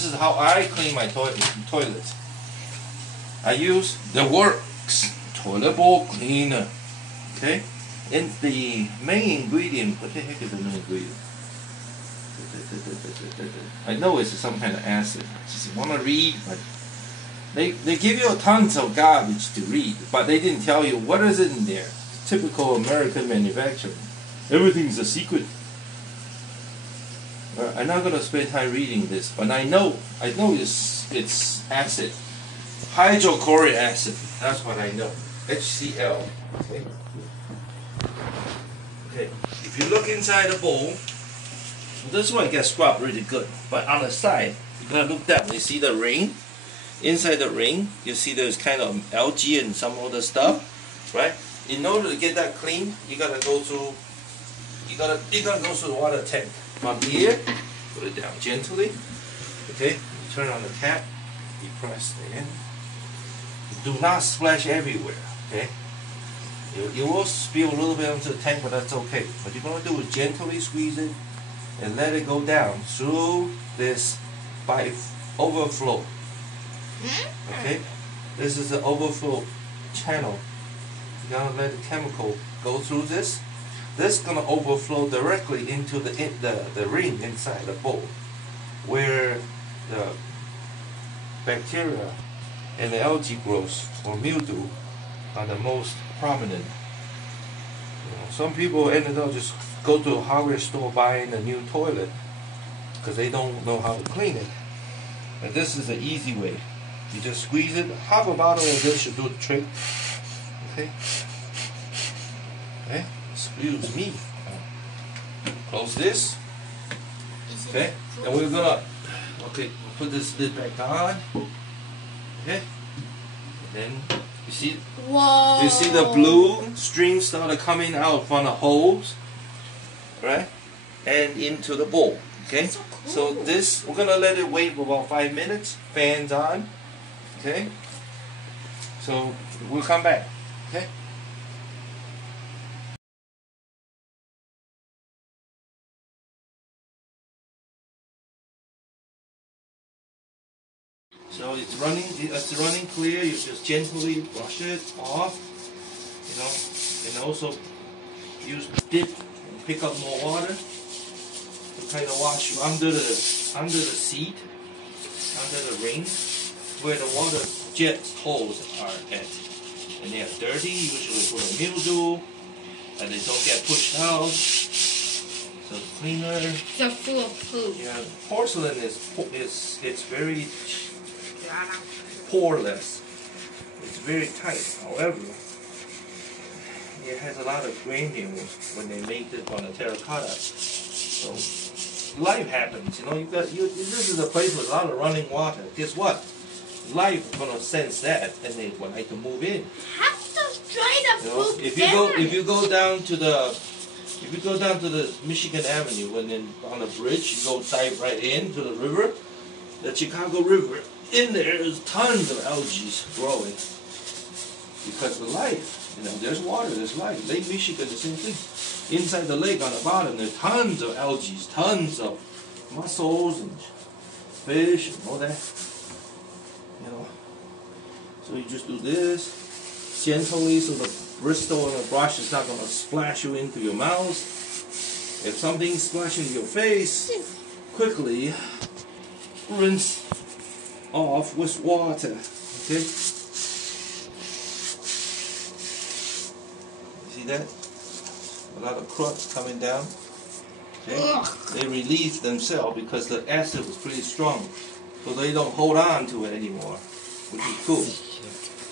This is how I clean my toilet. I use the Works toilet bowl cleaner. Okay? And the main ingredient, what the heck is the main ingredient? I know it's some kind of acid. I just want to read, but they give you tons of garbage to read, but they didn't tell you what is in there. Typical American manufacturing. Everything's a secret. I'm not going to spend time reading this, but I know it's acid. Hydrochloric acid. That's what I know. HCl. Okay. Okay. If you look inside the bowl, this one gets scrubbed really good. But on the side, you gotta look down. You see the ring? Inside the ring, you see there's kind of algae and some other stuff, right? In order to get that clean, you gotta go through. You gotta go through the water tank. From here, put it down gently. Okay. You turn on the tap. You press it in. Do not splash everywhere. Okay. You will spill a little bit onto the tank, but that's okay. What you're going to do is gently squeeze it and let it go down through this pipe overflow. Okay? This is the overflow channel. You're going to let the chemical go through this. This is going to overflow directly into the ring inside the bowl, where the bacteria and the algae growth or mildew are the most prominent. Some people ended up just go to a hardware store buying a new toilet because they don't know how to clean it. And this is the easy way. You just squeeze it. Half a bottle of this should do the trick. Okay. Okay. Excuse me. Close this. Okay. And we're gonna put this lid back on. Okay. And then you see. Whoa. You see the blue stream started coming out from the holes, right? And into the bowl. Okay. So cool. So this, we're gonna let it wait for about 5 minutes. Fans on. Okay. So we'll come back. Okay. So it's running clear. You just gently brush it off, and also use dip and pick up more water to kind of wash under the seat, under the ring, where the water jet holes are at, and they are dirty, usually full of mildew, and they don't get pushed out. So the cleaner. They're full of poop. Yeah, porcelain it's very poreless. It's very tight. However, it has a lot of granules when they make it on a terracotta. So life happens. This is a place with a lot of running water. Guess what? Life gonna sense that, and they would like to move in. Have to dry the poop If you go down to the Michigan Avenue and then on the bridge, you go dive right into the river, the Chicago River. In there is tons of algae growing because of life. There's water, there's life. Lake Michigan, the same thing. Inside the lake on the bottom, there's tons of algae, tons of mussels and fish and all that. So you just do this gently, so the bristle on the brush is not going to splash you into your mouth. If something splashes into your face, quickly rinse off with water. Okay? See that? A lot of crust coming down. Okay? They release themselves because the acid was pretty strong. So they don't hold on to it anymore. Which is cool.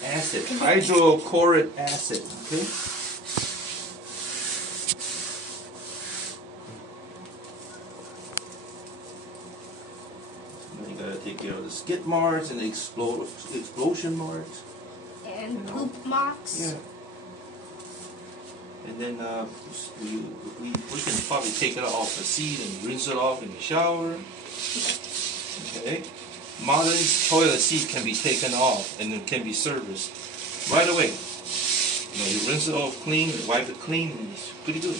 Acid. Hydrochloric acid. Okay? Now you gotta take care of the skid marks and the explosion marks. And poop marks. Yeah. And then we can probably take it off the seat and rinse it off in the shower. Okay. Modern toilet seat can be taken off and it can be serviced right away. You rinse it off clean, wipe it clean, and it's pretty good.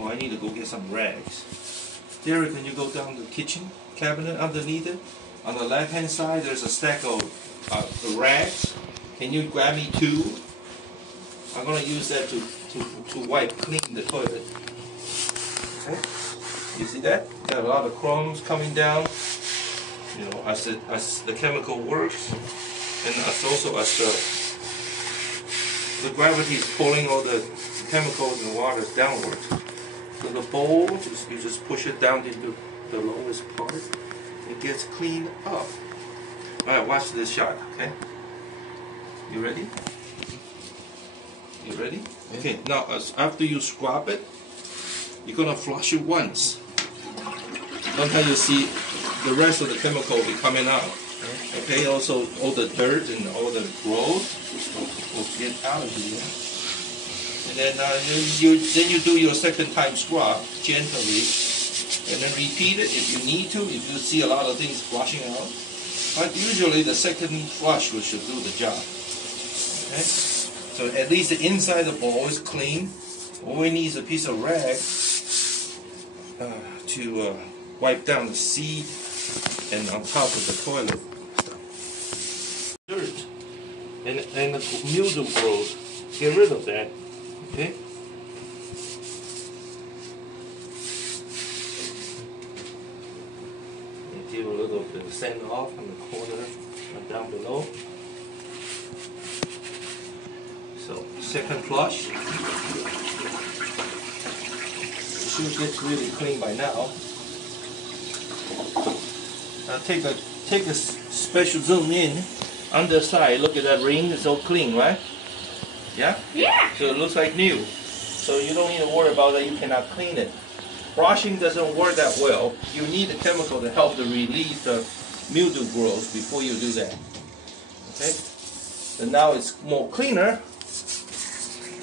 Oh, I need to go get some rags. Derek, can you go down the kitchen cabinet underneath it? On the left hand side, there's a stack of rags. Can you grab me 2? I'm going to use that to wipe clean the toilet. Okay? You see that? Got a lot of crumbs coming down. You know, as the chemical works, and as the gravity is pulling all the chemicals and waters downward. So the bowl, you just push it down into the lowest part. It gets cleaned up. Alright, watch this shot, okay? You ready? You ready? Okay, now after you scrub it, you're gonna flush it once. Sometimes you see the rest of the chemical will be coming out. Okay, also all the dirt and all the growth will get out of here. And then you do your second time scrub gently, and then repeat it if you need to, if you see a lot of things flushing out. But usually the second flush should do the job. Okay? So at least the inside of the bowl is clean. All we need is a piece of rag to wipe down the seed and on top of the toilet stuff. Dirt and the mildew growth. Get rid of that. Okay? And give a little bit of sand off on the corner and down below. So, second flush. It should get really clean by now. Now take a special zoom in. Underside, look at that ring, it's all clean, right? Yeah? Yeah. So it looks like new. So you don't need to worry about that, you cannot clean it. Brushing doesn't work that well. You need a chemical to help to release the mildew growth before you do that. Okay? And now it's more cleaner.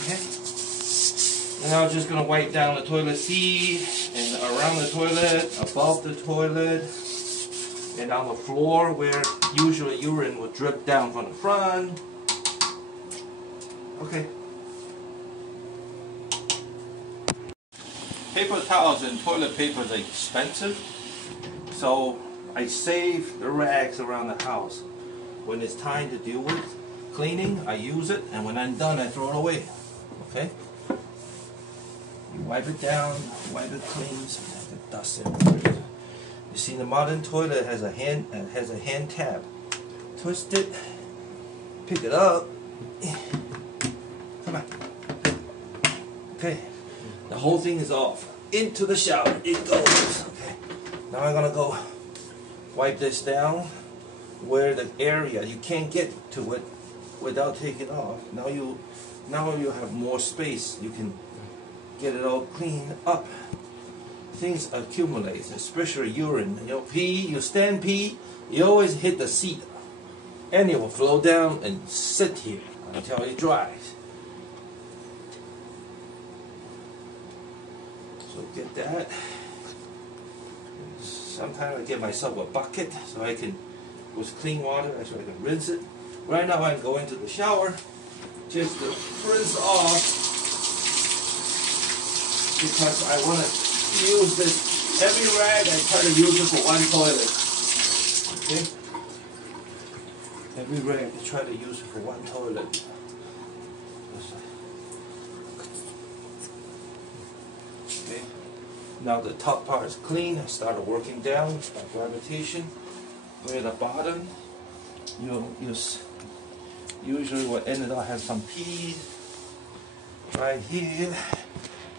Okay? And now I'm just going to wipe down the toilet seat and around the toilet, above the toilet, and on the floor where usually urine would drip down from the front. Okay. Paper towels and toilet paper are expensive, so I save the rags around the house. When it's time to deal with cleaning, I use it, and when I'm done, I throw it away. Okay? You wipe it down, wipe it clean, so you have the dust everywhere. You see, the modern toilet has a hand tab. Twist it, pick it up. Come on. Okay. The whole thing is off. Into the shower it goes. Okay. Now I'm gonna go wipe this down where the area you can't get to it without taking off. Now you have more space. You can get it all cleaned up. Things accumulate, especially urine. You know, pee, you stand pee, you always hit the seat, and it will flow down and sit here until it dries. So get that. Sometimes I get myself a bucket so I can, with clean water, so I can rinse it. Right now I'm going to the shower just to rinse off because I want to use this. Every rag I try to use it for one toilet. Okay? Every rag I try to use it for one toilet. Okay. Now the top part is clean. I started working down by gravitation. Where the bottom, you usually what ended up has some pee right here.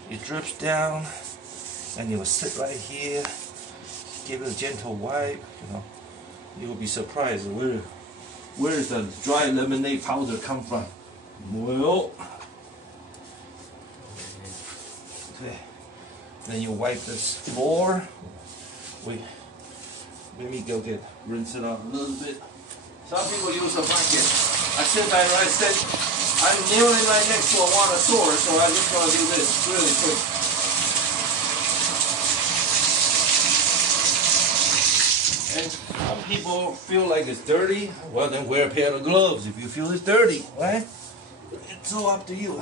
It drips down, and you will sit right here. Give it a gentle wipe. You know, you will be surprised where is the dry lemonade powder come from? Well, okay. Then you wipe this floor. Let me go rinse it out a little bit. Some people use a bucket. I said I'm nearly right next to a water source, so I'm just going to do this really quick. And some people feel like it's dirty. Well, then wear a pair of gloves if you feel it's dirty, right? It's all up to you.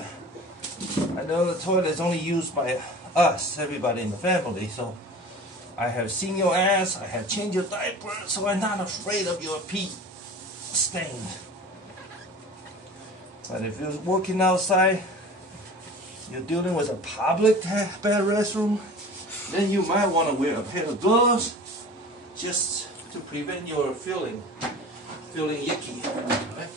I know the toilet is only used by us, everybody in the family, so I have seen your ass, I have changed your diaper, so I'm not afraid of your pee stain. But if you're working outside, you're dealing with a public bad restroom, then you might want to wear a pair of gloves just to prevent your feeling yucky. Right?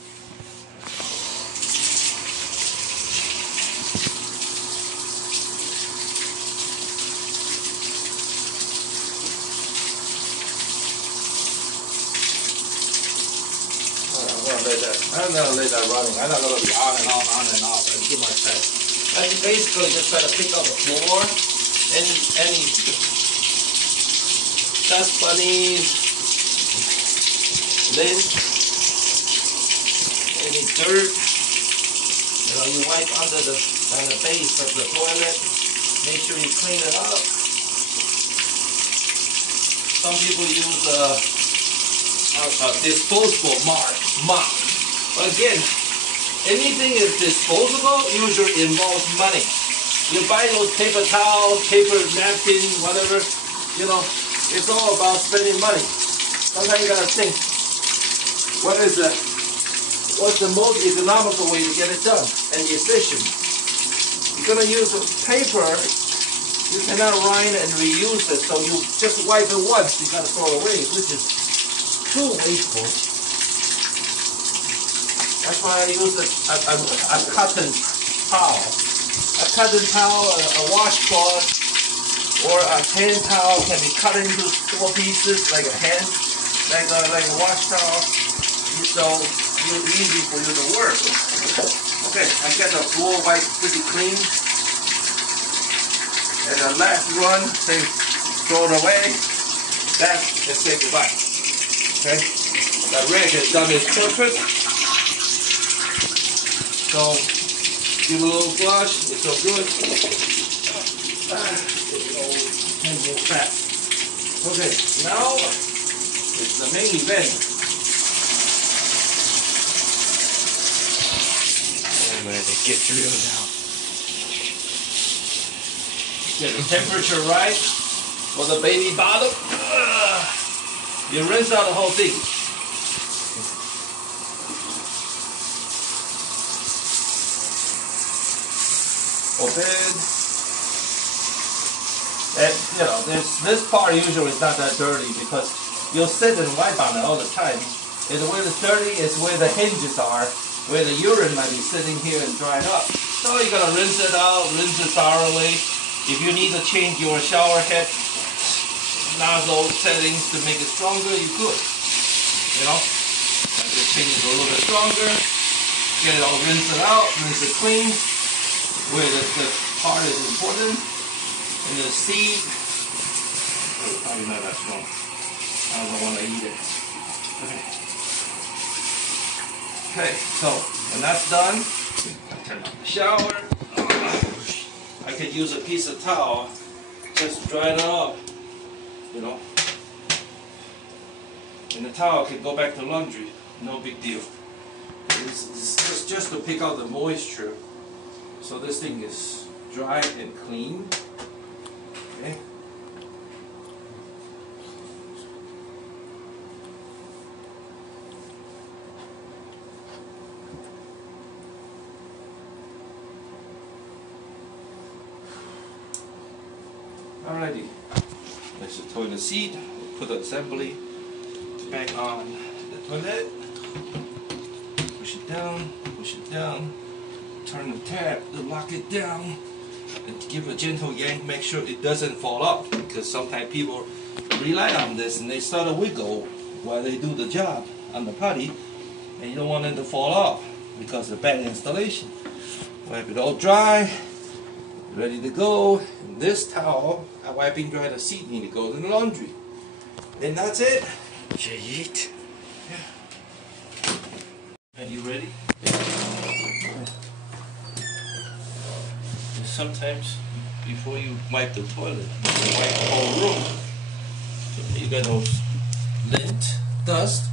I'm gonna let that running. I'm not gonna be on and off and do my best. I basically just try to pick up the floor, any dust bunnies, lint, any dirt. You know, you wipe on the base of the toilet. Make sure you clean it up. Some people use a disposable mop. But again, anything is disposable usually involves money. You buy those paper towels, paper napkins, whatever, you know, it's all about spending money. Sometimes you gotta think, what's the most economical way to get it done and efficient? You're gonna use paper, you cannot rind and reuse it, so you just wipe it once, you gotta throw it away, which is too wasteful. That's why I use a cotton towel. A cotton towel, a washcloth, or a hand towel can be cut into 4 pieces like a hand, like a wash towel. So it's easy for you to work. Okay, I got the floor wiped pretty clean. And the last run, say throw it away. That's and say goodbye. Okay? The rag has done its purpose. So, give a little flush, it's so good. Fat. Okay, now it's the main event. I'm ready to get drilled now. Get the temperature right for the baby bottom. You rinse out the whole thing. Open. And you know, this part usually is not that dirty because you'll sit and wipe on it all the time. And where it's dirty is where the hinges are, where the urine might be sitting here and dried up. So you gotta rinse it out, rinse it thoroughly. If you need to change your shower head nozzle settings to make it stronger, you could. You know, I just change it a little bit stronger. Get it all rinsed out, rinse it clean. Where the part is important, and the seed, oh, probably not that strong. I don't want to eat it. Okay, so when that's done, I turn on the shower. I could use a piece of towel, just dry it up, you know. And the towel can go back to laundry, no big deal. It's just to pick out the moisture. So this thing is dry and clean. Okay. Alrighty. There's the toilet seat. Put the assembly back on the toilet. Push it down, push it down. Turn the tab to lock it down and give a gentle yank, make sure it doesn't fall off, because sometimes people rely on this and they start to wiggle while they do the job on the putty, and you don't want it to fall off because of bad installation. Wipe it all dry, ready to go. And this towel, I wiping dry the seat, need to go in the laundry. And that's it. Eat. Yeah. Are you ready? Sometimes before you wipe the toilet, you wipe the whole room. So you got those lint, dust,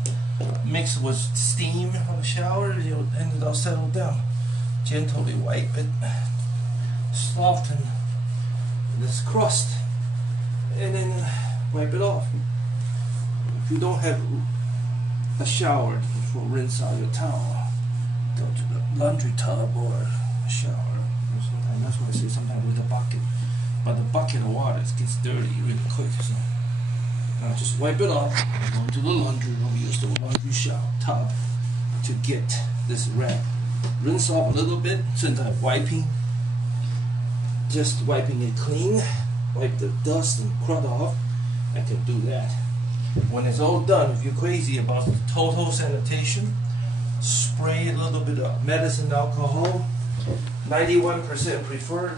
mixed with steam from the shower, and it'll settle down. Gently wipe it, soften this crust, and then wipe it off. If you don't have a shower for rinse out your towel, go to the laundry tub or a shower. Sometimes that's why I say sometimes with a bucket. But the bucket of water gets dirty really quick. So now just wipe it off. Go to the laundry room. Use the laundry shower tub to get this rag. Rinse off a little bit. Since I'm wiping, just wiping it clean. Wipe the dust and crud off. I can do that. When it's all done, if you're crazy about the total sanitation, spray a little bit of medicine alcohol. 91% preferred,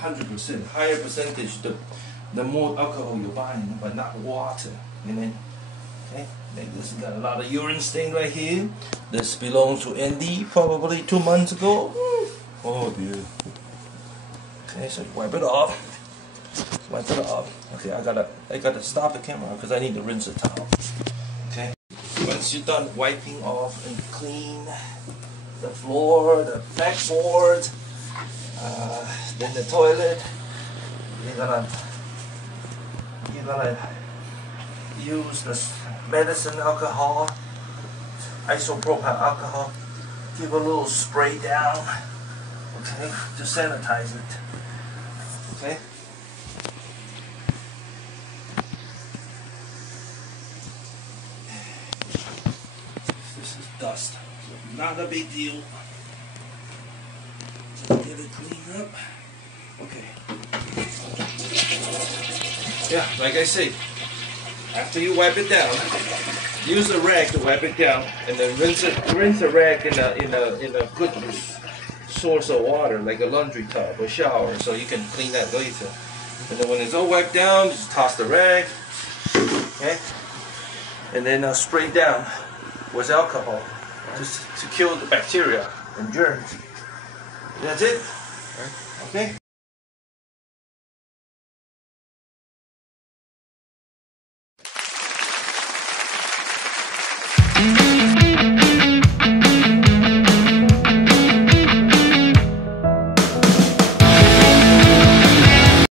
100%. Higher percentage, the more alcohol you're buying, but not water. And then, okay, this got a lot of urine stain right here. This belongs to Andy probably 2 months ago. Oh dear. Okay, so wipe it off. Wipe it off. Okay, I gotta stop the camera because I need to rinse the towel. Okay. Once you're done wiping off and clean the floor, the backboard, then the toilet, you're gonna use this medicine alcohol, isopropyl alcohol. Give a little spray down, okay, to sanitize it. Okay. This is dust. Not a big deal. Just get it cleaned up. Okay. Yeah, like I say, after you wipe it down, use a rag to wipe it down, and then rinse the rag in a good source of water, like a laundry tub or shower, so you can clean that later. And then when it's all wiped down, just toss the rag, okay, and then spray down with alcohol, just to kill the bacteria and germs. That's it. Okay.